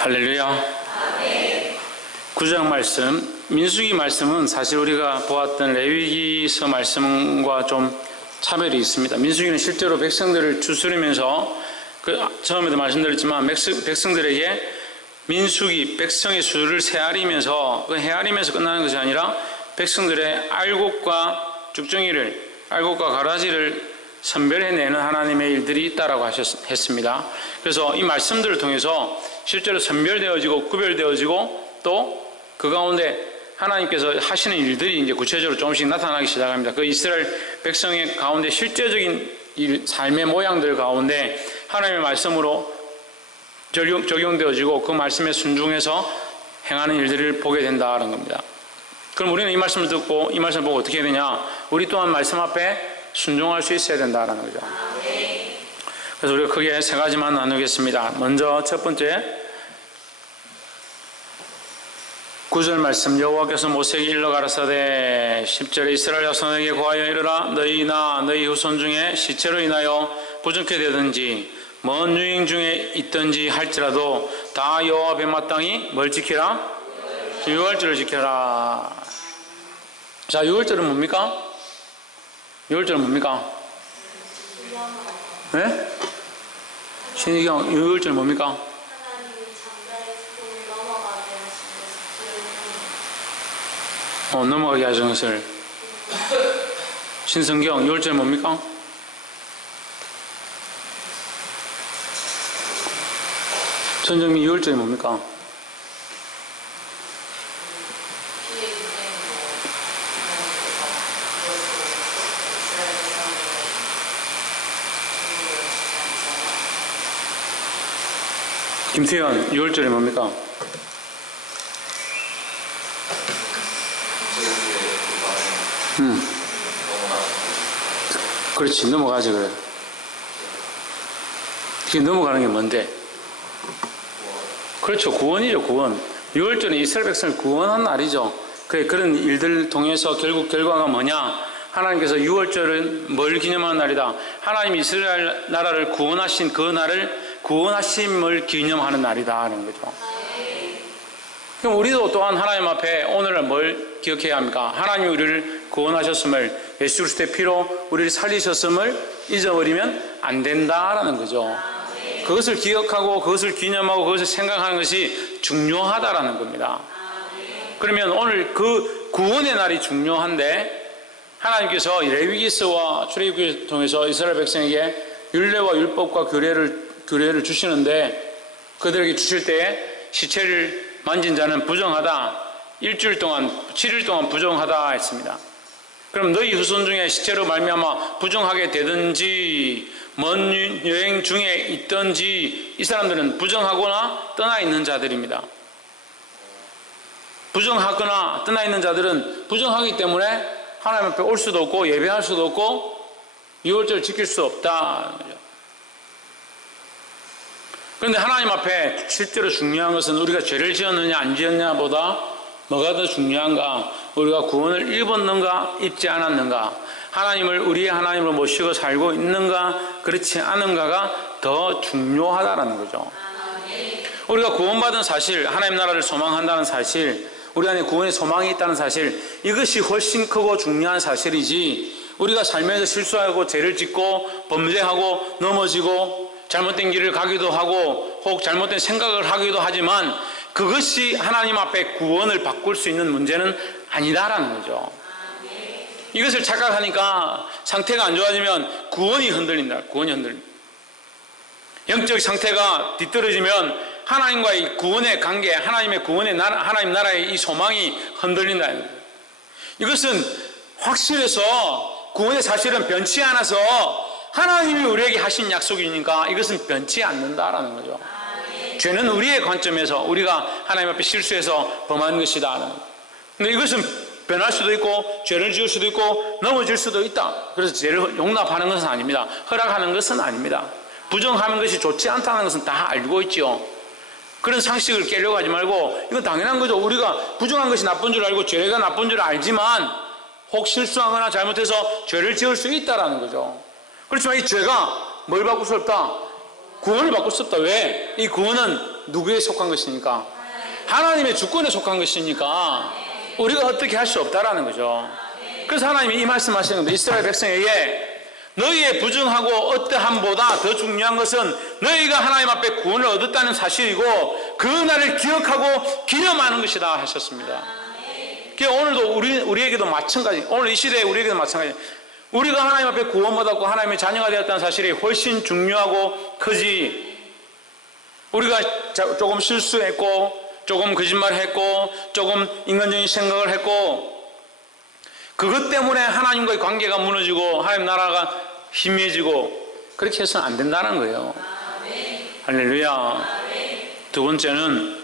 할렐루야. 구장 말씀, 민수기 말씀은 사실 우리가 보았던 레위기서 말씀과 좀 차별이 있습니다. 민수기는 실제로 백성들을 추스리면서 처음에도 말씀드렸지만 백성들에게 민수기, 백성의 수를 헤아리면서 끝나는 것이 아니라 백성들의 알곡과 죽정이를, 알곡과 가라지를 선별해내는 하나님의 일들이 있다라고 했습니다. 그래서 이 말씀들을 통해서 실제로 선별되어지고 구별되어지고 또 그 가운데 하나님께서 하시는 일들이 이제 구체적으로 조금씩 나타나기 시작합니다. 그 이스라엘 백성의 가운데 실제적인 삶의 모양들 가운데 하나님의 말씀으로 적용되어지고 그 말씀에 순종해서 행하는 일들을 보게 된다는 겁니다. 그럼 우리는 이 말씀을 듣고 이 말씀을 보고 어떻게 해야 되냐? 우리 또한 말씀 앞에 순종할 수 있어야 된다는 거죠. 그래서 우리가 크게 세 가지만 나누겠습니다. 먼저 첫 번째 9절 말씀, 여호와께서 모세에게 일러 가라사대 10절에 이스라엘 자손에게 고하여 이르라. 너희나 너희 후손 중에 시체로 인하여 부정케 되든지 먼 유행 중에 있든지 할지라도 다 여호와 앞에 마땅히 뭘 지키라? 유월절을 지켜라. 자, 유월절은 뭡니까? 유월절은 뭡니까? 네? 신의경, 유월절 뭡니까? 넘어가게 하시는 것을. 신성경, 유월절 뭡니까? 전정민, 유월절이 뭡니까? 김태현, 유월절이 뭡니까? 그렇지, 넘어가지 그래. 그게 넘어가는 게 뭔데? 그렇죠, 구원이죠, 구원. 유월절은 이스라엘 백성을 구원한 날이죠. 그런 일들을 통해서 결국 결과가 뭐냐? 하나님께서 유월절은 뭘 기념하는 날이다? 하나님 이스라엘 나라를 구원하신 그 날을 구원하심을 기념하는 날이다 하는 거죠. 그럼 우리도 또한 하나님 앞에 오늘은 뭘 기억해야 합니까? 하나님이 우리를 구원하셨음을, 예수 그리스도의 피로 우리를 살리셨음을 잊어버리면 안 된다라는 거죠. 그것을 기억하고 그것을 기념하고 그것을 생각하는 것이 중요하다라는 겁니다. 그러면 오늘 그 구원의 날이 중요한데 하나님께서 레위기서와 출애굽기를 통해서 이스라엘 백성에게 율례와 율법과 규례를 주시는데 그들에게 주실 때에 시체를 만진 자는 부정하다. 일주일 동안 7일 동안 부정하다 했습니다. 그럼 너희 후손 중에 시체로 말미암아 부정하게 되든지 먼 여행 중에 있든지 이 사람들은 부정하거나 떠나 있는 자들입니다. 부정하거나 떠나 있는 자들은 부정하기 때문에 하나님 앞에 올 수도 없고 예배할 수도 없고 유월절 지킬 수 없다. 그런데 하나님 앞에 실제로 중요한 것은 우리가 죄를 지었느냐 안 지었느냐보다 뭐가 더 중요한가? 우리가 구원을 입었는가 입지 않았는가? 하나님을 우리의 하나님으로 모시고 살고 있는가 그렇지 않은가가 더 중요하다는 거죠. 우리가 구원받은 사실, 하나님 나라를 소망한다는 사실, 우리 안에 구원의 소망이 있다는 사실, 이것이 훨씬 크고 중요한 사실이지 우리가 살면서 실수하고 죄를 짓고 범죄하고 넘어지고 잘못된 길을 가기도 하고 혹 잘못된 생각을 하기도 하지만 그것이 하나님 앞에 구원을 바꿀 수 있는 문제는 아니다라는 거죠. 이것을 착각하니까 상태가 안 좋아지면 구원이 흔들린다. 구원이 흔들린다. 영적 상태가 뒤떨어지면 하나님과의 구원의 관계, 하나님의 구원의 나라, 하나님 나라의 이 소망이 흔들린다. 이것은 확실해서 구원의 사실은 변치 않아서 하나님이 우리에게 하신 약속이니까 이것은 변치 않는다라는 거죠. 죄는 우리의 관점에서 우리가 하나님 앞에 실수해서 범한 것이다. 근데 이것은 변할 수도 있고 죄를 지을 수도 있고 넘어질 수도 있다. 그래서 죄를 용납하는 것은 아닙니다. 허락하는 것은 아닙니다. 부정하는 것이 좋지 않다는 것은 다 알고 있죠. 그런 상식을 깨려고 하지 말고 이건 당연한 거죠. 우리가 부정한 것이 나쁜 줄 알고 죄가 나쁜 줄 알지만 혹 실수하거나 잘못해서 죄를 지을 수 있다는 거죠. 그렇지만 이 죄가 뭘 바꿀 수 없다? 구원을 바꿀 수 없다. 왜? 이 구원은 누구에 속한 것입니까? 하나님의 주권에 속한 것이니까 우리가 어떻게 할 수 없다라는 거죠. 그래서 하나님이 이 말씀하시는 겁니다. 이스라엘 백성에게 너희의 부정하고 어떠함보다 더 중요한 것은 너희가 하나님 앞에 구원을 얻었다는 사실이고 그 날을 기억하고 기념하는 것이다 하셨습니다. 오늘도 우리에게도 마찬가지, 오늘 이 시대에 우리에게도 마찬가지. 우리가 하나님 앞에 구원받았고 하나님의 자녀가 되었다는 사실이 훨씬 중요하고 크지. 우리가 조금 실수했고 조금 거짓말했고 조금 인간적인 생각을 했고 그것 때문에 하나님과의 관계가 무너지고 하나님 나라가 희미해지고 그렇게 해서는 안 된다는 거예요. 할렐루야. 두 번째는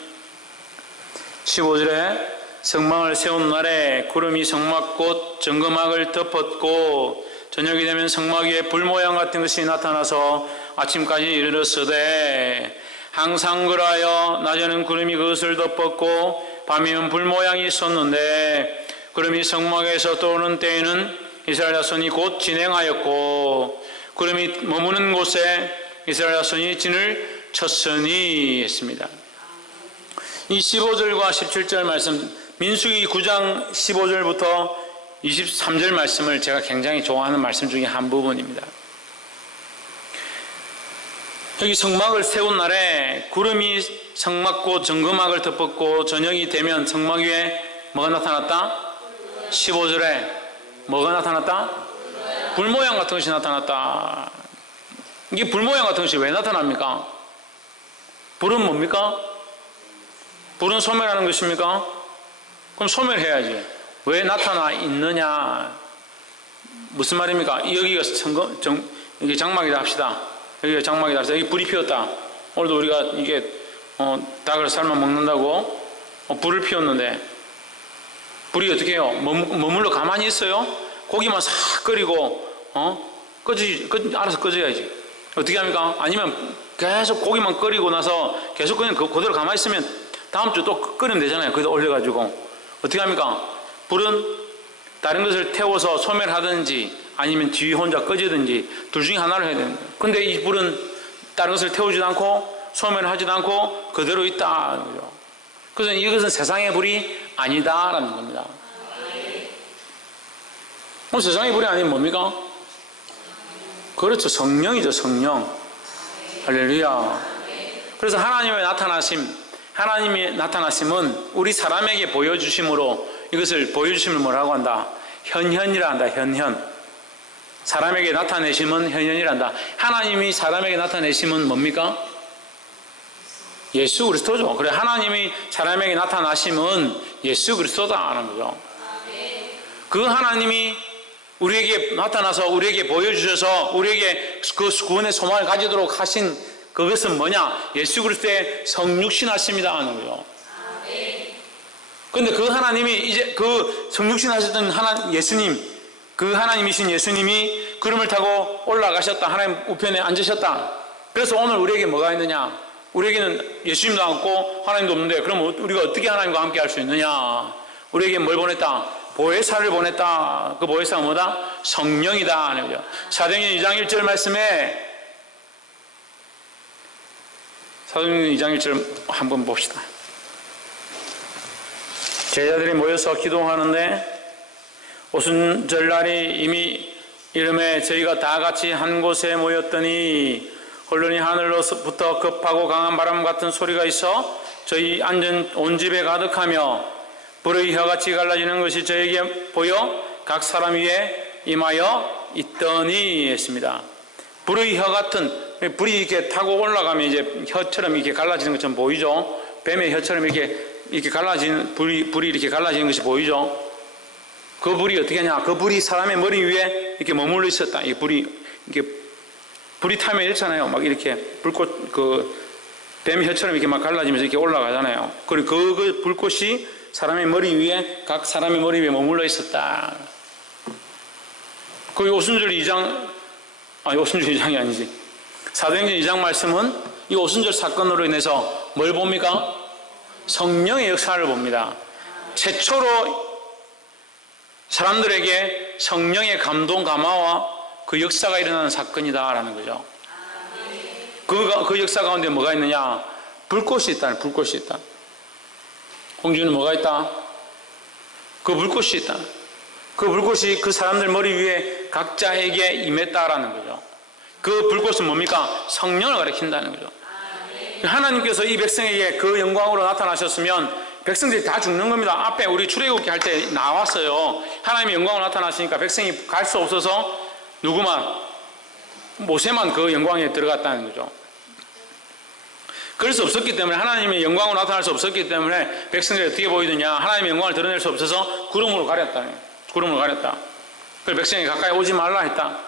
15절에 성막을 세운 날에 구름이 성막 곧 정금막을 덮었고 저녁이 되면 성막 위에 불 모양 같은 것이 나타나서 아침까지 이르렀으되 항상 그러하여 낮에는 구름이 그것을 덮었고 밤이면 불 모양이 있었는데 구름이 성막에서 떠오르는 때에는 이스라엘 자손이 곧 진행하였고 구름이 머무는 곳에 이스라엘 자손이 진을 쳤으니 했습니다. 이 15절과 17절 말씀 민수기 9장 15절부터 23절 말씀을 제가 굉장히 좋아하는 말씀 중에 한 부분입니다. 여기 성막을 세운 날에 구름이 성막고 정금막을 덮었고 저녁이 되면 성막 위에 뭐가 나타났다? 15절에 뭐가 나타났다? 불 모양 같은 것이 나타났다. 이게 불 모양 같은 것이 왜 나타납니까? 불은 뭡니까? 불은 소멸하는 것입니까? 그럼 소멸해야지. 왜 나타나 있느냐? 무슨 말입니까? 여기가 이게 장막이다 합시다. 여기가 장막이다 합시다. 여기 불이 피었다. 오늘도 우리가 이게 닭을 삶아 먹는다고 불을 피웠는데 불이 어떻게 해요? 머물러 가만히 있어요? 고기만 싹 끓이고 알아서 꺼져야지. 어떻게 합니까? 아니면 계속 고기만 끓이고 나서 계속 그냥 그대로 가만히 있으면 다음 주 또 끓이면 되잖아요. 거기다 올려가지고. 어떻게 합니까? 불은 다른 것을 태워서 소멸하든지 아니면 뒤에 혼자 꺼지든지 둘 중에 하나를 해야 됩니다. 근데 이 불은 다른 것을 태우지도 않고 소멸하지도 않고 그대로 있다. 그래서 이것은 세상의 불이 아니다라는 겁니다. 세상의 불이 아니면 뭡니까? 그렇죠. 성령이죠. 성령. 할렐루야. 그래서 하나님의 나타나심은 우리 사람에게 보여주심으로 이것을 보여주심을 뭐라고 한다? 현현이라 한다. 현현. 사람에게 나타내심은 현현이라 한다. 하나님이 사람에게 나타내심은 뭡니까? 예수 그리스도죠. 그래 하나님이 사람에게 나타나심은 예수 그리스도다라는 거죠. 그 하나님이 우리에게 나타나서 우리에게 보여주셔서 우리에게 그 구원의 소망을 가지도록 하신 그것은 뭐냐? 예수 그리스도의 성육신 하심이다 하는 거죠. 그런데 그 하나님이 이제 그 성육신 하셨던 예수님, 그 하나님이신 예수님이 구름을 타고 올라가셨다. 하나님 우편에 앉으셨다. 그래서 오늘 우리에게 뭐가 있느냐? 우리에게는 예수님도 없고 하나님도 없는데 그럼 우리가 어떻게 하나님과 함께 할 수 있느냐? 우리에게 뭘 보냈다? 보혜사를 보냈다. 그 보혜사가 뭐다? 성령이다 하는 거죠. 사도행전 2장 1절 말씀에 사도행전 2장 1절 한번 봅시다. 제자들이 모여서 기도하는데 오순절날이 이미 이름에 저희가 다 같이 한 곳에 모였더니 홀로니 하늘로부터 급하고 강한 바람 같은 소리가 있어 저희 앉은 온 집에 가득하며 불의 혀같이 갈라지는 것이 저에게 보여 각 사람 위에 임하여 있더니 했습니다. 불의 혀 같은 불이 이렇게 타고 올라가면 이제 혀처럼 이렇게 갈라지는 것처럼 보이죠. 뱀의 혀처럼 이렇게 갈라지는 불이 이렇게 갈라지는 것이 보이죠. 그 불이 어떻게 하냐? 그 불이 사람의 머리 위에 이렇게 머물러 있었다. 이 불이 타면 이렇잖아요. 막 이렇게 불꽃 뱀 혀처럼 이렇게 막 갈라지면서 이렇게 올라가잖아요. 그리고 그 불꽃이 사람의 머리 위에 각 사람의 머리 위에 머물러 있었다. 그 오순절 2장 오순절 2장이 아니지. 사도행전 2장 말씀은 이 오순절 사건으로 인해서 뭘 봅니까? 성령의 역사를 봅니다. 최초로 사람들에게 성령의 감동 감화와 그 역사가 일어나는 사건이다라는 거죠. 그 역사 가운데 뭐가 있느냐? 불꽃이 있다. 불꽃이 있다. 홍주는 뭐가 있다? 그 불꽃이 있다. 그 불꽃이 그 사람들 머리 위에 각자에게 임했다라는 거죠. 그 불꽃은 뭡니까? 성령을 가리킨다는 거죠. 하나님께서 이 백성에게 그 영광으로 나타나셨으면 백성들이 다 죽는 겁니다. 앞에 우리 출애굽기 할 때 나왔어요. 하나님의 영광으로 나타나시니까 백성이 갈 수 없어서 누구만? 모세만 그 영광에 들어갔다는 거죠. 그럴 수 없었기 때문에, 하나님의 영광으로 나타날 수 없었기 때문에 백성들이 어떻게 보이느냐? 하나님의 영광을 드러낼 수 없어서 구름으로 가렸다. 구름으로 가렸다. 그래서 백성이 가까이 오지 말라 했다.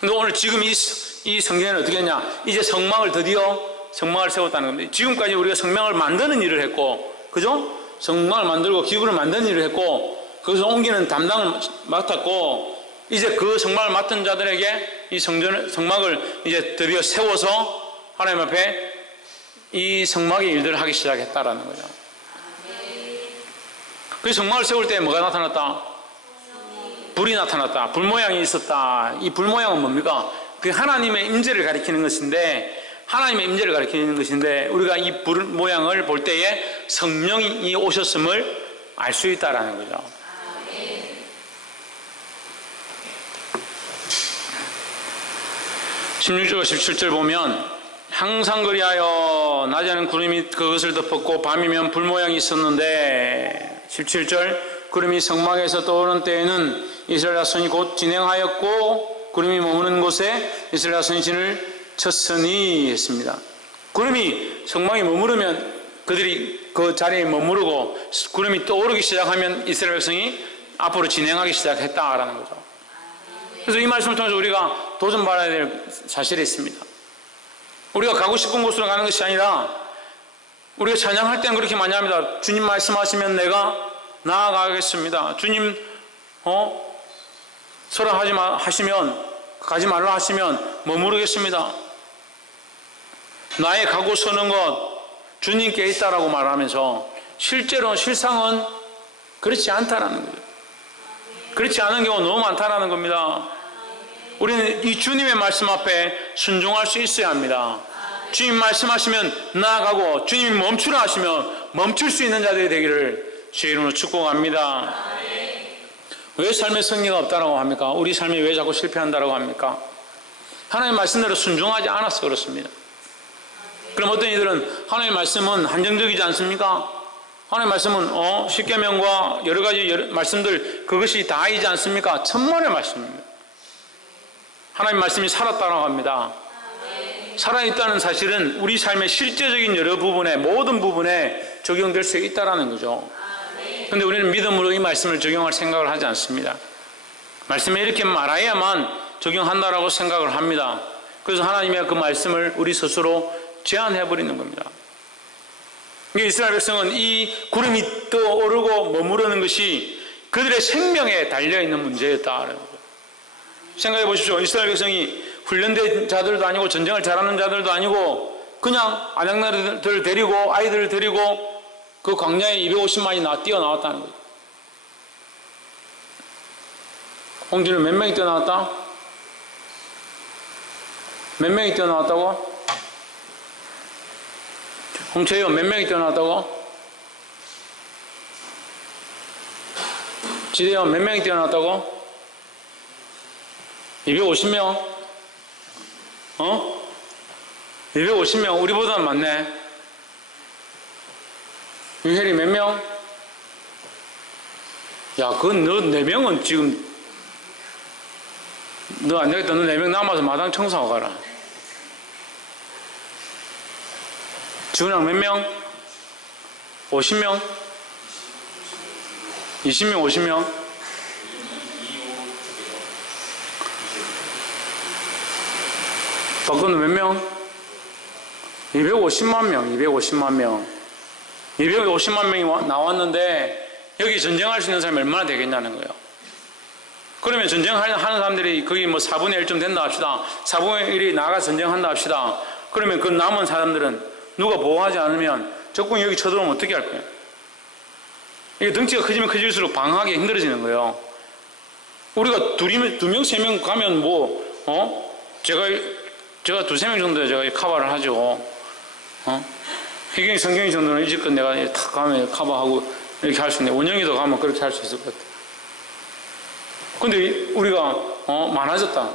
근데 오늘 지금 이 성경에는 어떻게 했냐? 이제 성막을 드디어 성막을 세웠다는 겁니다. 지금까지 우리가 성막을 만드는 일을 했고, 그죠? 성막을 만들고 기구를 만드는 일을 했고, 거기서 옮기는 담당을 맡았고, 이제 그 성막을 맡은 자들에게 이 성막을 이제 드디어 세워서 하나님 앞에 이 성막의 일들을 하기 시작했다라는 거죠. 그 성막을 세울 때 뭐가 나타났다? 불이 나타났다. 불 모양이 있었다. 이 불 모양은 뭡니까? 그 하나님의 임재를 가리키는 것인데, 하나님의 임재를 가리키는 것인데, 우리가 이 불 모양을 볼 때에 성령이 오셨음을 알 수 있다라는 거죠. 16절 17절 보면, 항상 그리하여 낮에는 구름이 그것을 덮었고 밤이면 불 모양이 있었는데, 17절 구름이 성막에서 떠오르는 때에는 이스라엘 자손이 곧 진행하였고 구름이 머무는 곳에 이스라엘 자손이 진을 쳤으니 했습니다. 구름이 성막에 머무르면 그들이 그 자리에 머무르고, 구름이 떠오르기 시작하면 이스라엘 백성이 앞으로 진행하기 시작했다라는 거죠. 그래서 이 말씀을 통해서 우리가 도전받아야 될 사실이 있습니다. 우리가 가고 싶은 곳으로 가는 것이 아니라, 우리가 찬양할 때는 그렇게 많이 합니다. 주님 말씀하시면 내가 나아가겠습니다. 주님 서라 하시면, 가지 말라 하시면 머무르겠습니다. 나의 가고 서는 것 주님께 있다라고 말하면서, 실제로 실상은 그렇지 않다라는 거예요. 그렇지 않은 경우가 너무 많다라는 겁니다. 우리는 이 주님의 말씀 앞에 순종할 수 있어야 합니다. 주님 말씀하시면 나아가고, 주님이 멈추라 하시면 멈출 수 있는 자들이 되기를 주의 이름으로 축복합니다. 왜 삶의 승리가 없다라고 합니까? 우리 삶이 왜 자꾸 실패한다라고 합니까? 하나님의 말씀대로 순종하지 않아서 그렇습니다. 그럼 어떤 이들은 하나님의 말씀은 한정적이지 않습니까? 하나님의 말씀은 십계명과 여러 가지 말씀들, 그것이 다이지 않습니까? 천만의 말씀입니다. 하나님의 말씀이 살았다라고 합니다. 살아있다는 사실은 우리 삶의 실제적인 여러 부분에, 모든 부분에 적용될 수 있다는 거죠. 그런데 우리는 믿음으로 이 말씀을 적용할 생각을 하지 않습니다. 말씀에 이렇게 말해야만 적용한다라고 생각을 합니다. 그래서 하나님의 그 말씀을 우리 스스로 제한해버리는 겁니다. 이스라엘 백성은 이 구름이 떠오르고 머무르는 것이 그들의 생명에 달려있는 문제였다는 거죠. 생각해 보십시오. 이스라엘 백성이 훈련된 자들도 아니고 전쟁을 잘하는 자들도 아니고 그냥 아낙네들 데리고, 아이들을 데리고 그 광야에 250만이 뛰어나왔다는 거죠. 홍주는 몇 명이 뛰어나왔다? 몇 명이 뛰어나왔다고? 홍채요, 몇 명이 뛰어나왔다고? 지대요, 몇 명이 뛰어나왔다고? 250명? 250명, 우리보다는 많네. 유혈이 몇 명? 야, 그건 너 4명은 지금, 너 안 되겠다. 너 4명 남아서 마당 청소하고 가라. 지훈아 몇 명? 50명? 20명, 50명? 박근우 몇 명? 250만 명, 250만 명. 250만 명이 나왔는데 여기 전쟁할 수 있는 사람이 얼마나 되겠냐는 거예요. 그러면 전쟁하는 사람들이 거기 뭐 4분의 1쯤 된다 합시다. 4분의 1이 나가서 전쟁한다 합시다. 그러면 그 남은 사람들은 누가 보호하지 않으면 적군이 여기 쳐들어오면 어떻게 할 거예요? 이게 덩치가 커지면 커질수록 방어하기 힘들어지는 거예요. 우리가 2명, 3명 가면 제가 2-3명 정도 제가 커버를 하죠. 희경이 성경이 정도는 이제껏 내가 탁 가면 커버하고 이렇게 할 수 있는데 원영이도 가면 그렇게 할 수 있을 것 같아. 근데 우리가 많아졌다.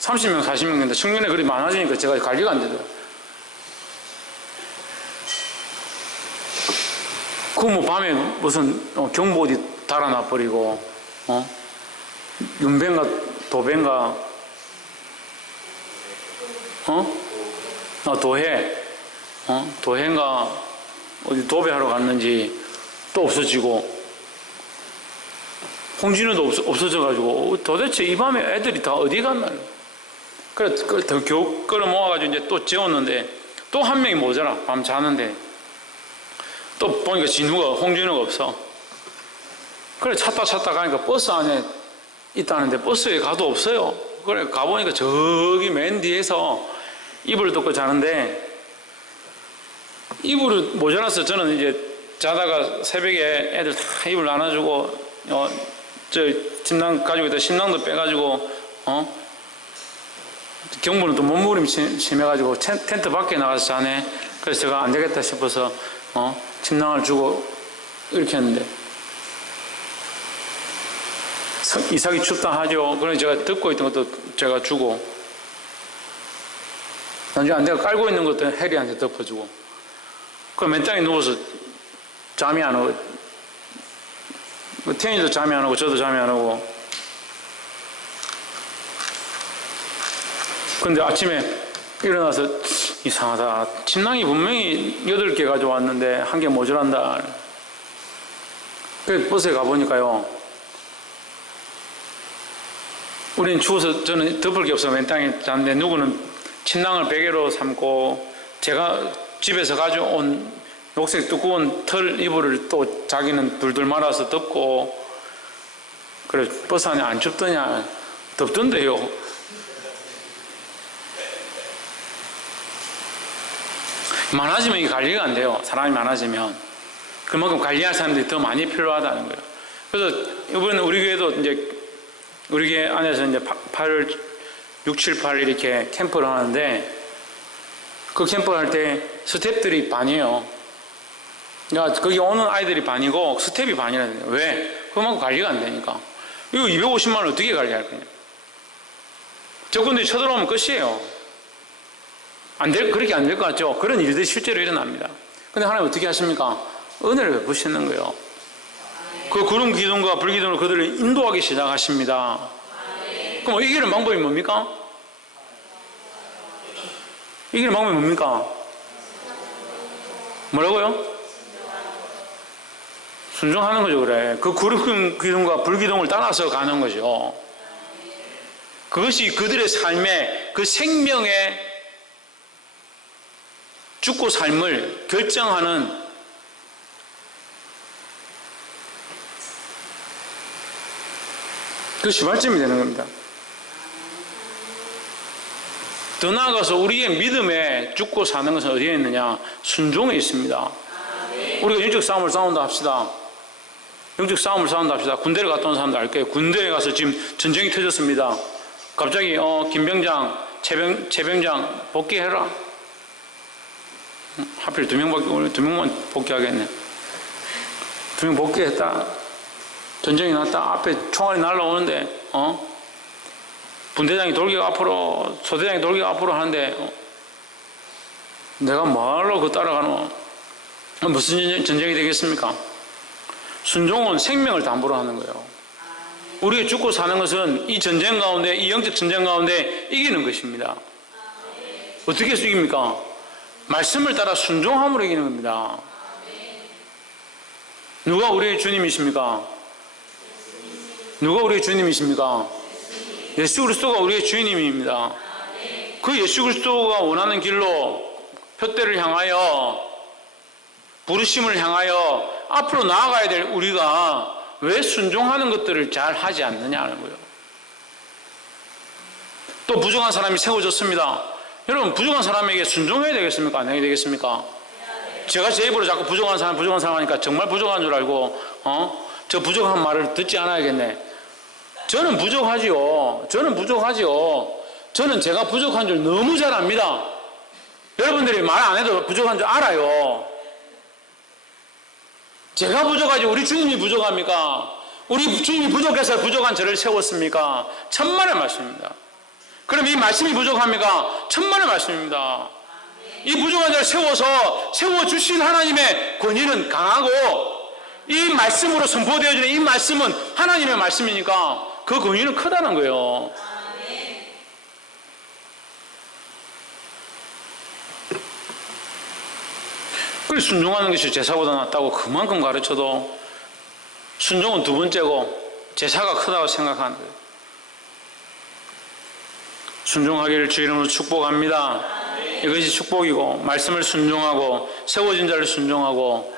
30명 40명 된다. 청년에 그리 많아지니까 제가 관리가 안 되더라. 그 뭐 밤에 무슨 경보 어디 달아놔 버리고 윤배인가 도배인가 도해 도해인가 어디 도배하러 갔는지 또 없어지고 홍진우도 없어져가지고 도대체 이 밤에 애들이 다 어디 갔나. 그래 더 겨우 끌어 모아가지고 이제 또 재웠는데 또 한 명이 모자라. 밤 자는데 또 보니까 홍진우가 없어. 그래 찾다 가니까 버스 안에 있다는데 버스에 가도 없어요. 그래 가보니까 저기 맨 뒤에서 이불을 덮고 자는데 이불을 모자라서 저는 이제 자다가 새벽에 애들 다 이불 나눠주고 저 침낭 가지고 있다 침낭도 빼가지고 경부는 또 몸무림이 심해가지고 텐트 밖에 나가서 자네. 그래서 제가 안 되겠다 싶어서 침낭을 주고 이렇게 했는데 이삭이 춥다 하죠. 그래서 제가 듣고 있던 것도 제가 주고 나중에 내가 깔고 있는 것도 해리한테 덮어주고 그럼 맨 땅에 누워서 잠이 안 오고 태연이도 잠이 안 오고 저도 잠이 안 오고 근데 아침에 일어나서 이상하다. 침낭이 분명히 8개 가져왔는데 1개 모자란다. 그래서 버스에 가보니까요. 우리는 추워서 저는 덮을 게 없어 맨 땅에 잤는데 누구는 침낭을 베개로 삼고 제가 집에서 가져온 녹색 두꺼운 털 이불을 또 자기는 둘둘 말아서 덮고 그래 버스 안에 안 춥더냐 덥던데요. 많아지면 이 관리가 안 돼요. 사람이 많아지면 그만큼 관리할 사람들이 더 많이 필요하다는 거예요. 그래서 이번에 우리 교회도 이제 우리 교회 안에서 이제 6, 7, 8 이렇게 캠프를 하는데 그 캠프 할 때 스텝들이 반이에요. 그러니까 거기 오는 아이들이 반이고 스텝이 반이라는 거예요. 왜? 그만큼 관리가 안 되니까. 이거 250만 원 어떻게 관리할 거냐. 적군들이 쳐들어오면 끝이에요. 그렇게 안 될 것 같죠? 그런 일들이 실제로 일어납니다. 근데 하나님 어떻게 하십니까? 은혜를 베푸시는 거예요. 그 구름 기둥과 불 기둥으로 그들을 인도하기 시작하십니다. 그럼 이기는 방법이 뭡니까? 이기는 방법이 뭡니까? 뭐라고요? 순종하는 거죠. 그래. 그 구름 기둥과 불 기둥을 따라서 가는 거죠. 그것이 그들의 삶의 그 생명의 죽고 삶을 결정하는 그 시발점이 되는 겁니다. 더 나아가서 우리의 믿음에 죽고 사는 것은 어디에 있느냐? 순종에 있습니다. 우리가 영적 싸움을 싸운다 합시다. 영적 싸움을 싸운다 합시다. 군대를 갔다 온 사람들 알 거예요. 군대에 가서 지금 전쟁이 터졌습니다. 갑자기 김병장, 최병장 복귀해라. 하필 2명밖에 오늘 2명만 복귀하겠네. 2명 복귀했다. 전쟁이 났다. 앞에 총알이 날라오는데 분대장이 돌격 앞으로, 소대장이 돌격 앞으로 하는데 내가 뭐하러 그 따라가노? 무슨 전쟁이 되겠습니까? 순종은 생명을 담보로 하는 거예요. 우리가 죽고 사는 것은 이 전쟁 가운데, 이 영적 전쟁 가운데 이기는 것입니다. 어떻게 해서 이깁니까? 말씀을 따라 순종함으로 이기는 겁니다. 누가 우리의 주님이십니까? 누가 우리의 주님이십니까? 예수 그리스도가 우리의 주님입니다. 그 예수 그리스도가 원하는 길로 표대를 향하여 부르심을 향하여 앞으로 나아가야 될 우리가 왜 순종하는 것들을 잘 하지 않느냐는 거예요. 또 부족한 사람이 세워졌습니다. 여러분 부족한 사람에게 순종해야 되겠습니까? 안 해야 되겠습니까? 제가 제 입으로 자꾸 부족한 사람 하니까 정말 부족한 줄 알고 저 부족한 말을 듣지 않아야겠네. 저는 부족하지요. 저는 제가 부족한 줄 너무 잘 압니다. 여러분들이 말 안 해도 부족한 줄 알아요. 제가 부족하지 우리 주님이 부족합니까? 우리 주님이 부족해서 부족한 저를 세웠습니까? 천만의 말씀입니다. 그럼 이 말씀이 부족합니까? 천만의 말씀입니다. 이 부족한 자를 세워주신 하나님의 권위는 강하고 이 말씀으로 선포되어지는 이 말씀은 하나님의 말씀이니까 그 권위는 크다는 거예요. 그래 순종하는 것이 제사보다 낫다고 그만큼 가르쳐도 순종은 두 번째고 제사가 크다고 생각하는 거예요. 순종하기를 주 이름으로 축복합니다. 이것이 축복이고 말씀을 순종하고 세워진 자를 순종하고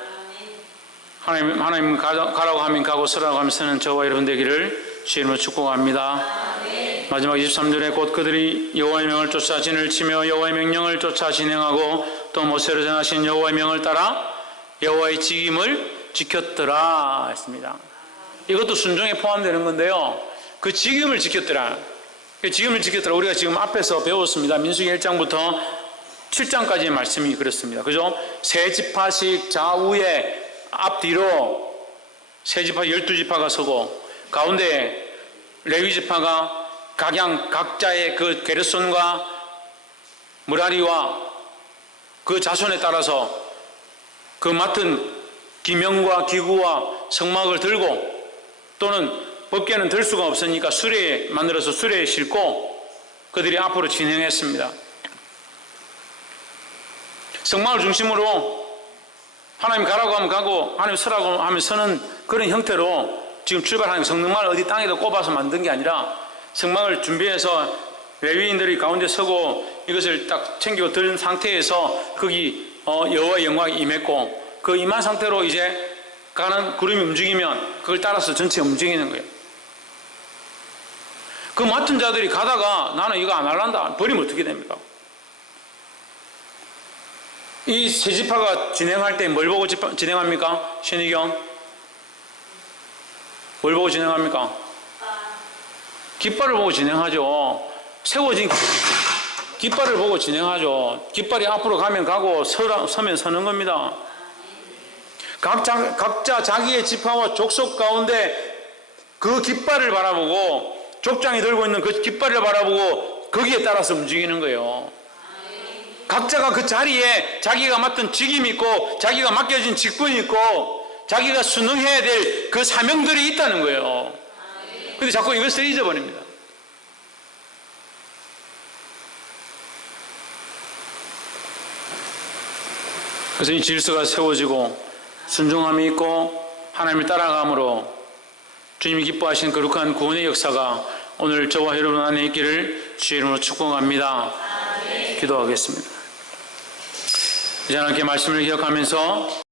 하나님 가라고 하면 가고 서라고 하면 서는 저와 여러분 되기를 주 이름으로 축복합니다. 마지막 23절에 곧 그들이 여호와의 명을 쫓아 진을 치며 여호와의 명령을 쫓아 진행하고 또 모세로 전하신 여호와의 명을 따라 여호와의 직임을 지켰더라 했습니다. 이것도 순종에 포함되는 건데요. 그 직임을 지켰더라. 그 직임을 지켰더라. 우리가 지금 앞에서 배웠습니다. 민수기 1장부터 7장까지의 말씀이 그렇습니다. 그죠? 세 지파씩 좌우에 앞뒤로 세 지파 12지파가 서고 가운데 레위 지파가 각자의 그 게르손과 무라리와 그 자손에 따라서 그 맡은 기명과 기구와 성막을 들고 또는 법궤는 들 수가 없으니까 수레에 만들어서 수레에 싣고 그들이 앞으로 진행했습니다. 성막을 중심으로 하나님 가라고 하면 가고 하나님 서라고 하면 서는 그런 형태로 지금 출발하는 성막을 어디 땅에다 꼽아서 만든 게 아니라 성막을 준비해서 레위인들이 가운데 서고 이것을 딱 챙기고 든 상태에서 거기 여호와의 영광이 임했고 그 임한 상태로 이제 가는 구름이 움직이면 그걸 따라서 전체가 움직이는 거예요. 그 맡은 자들이 가다가 나는 이거 안 할란다 버리면 어떻게 됩니까? 이 세 지파가 진행할 때 뭘 보고 진행합니까? 신의경 뭘 보고 진행합니까? 깃발을 보고 진행하죠. 세워진 깃발을 보고 진행하죠. 깃발이 앞으로 가면 가고 서면 서는 겁니다. 각자 자기의 지파와 족속 가운데 그 깃발을 바라보고 족장이 들고 있는 그 깃발을 바라보고 거기에 따라서 움직이는 거예요. 각자가 그 자리에 자기가 맡은 직임이 있고 자기가 맡겨진 직분이 있고 자기가 순응해야 될 그 사명들이 있다는 거예요. 근데 자꾸 이것을 잊어버립니다. 그래서 이 질서가 세워지고 순종함이 있고 하나님을 따라감으로 주님이 기뻐하시는 거룩한 구원의 역사가 오늘 저와 여러분 안에 있기를 주의 이름으로 축복합니다. 기도하겠습니다. 이제 하나님께 말씀을 기억하면서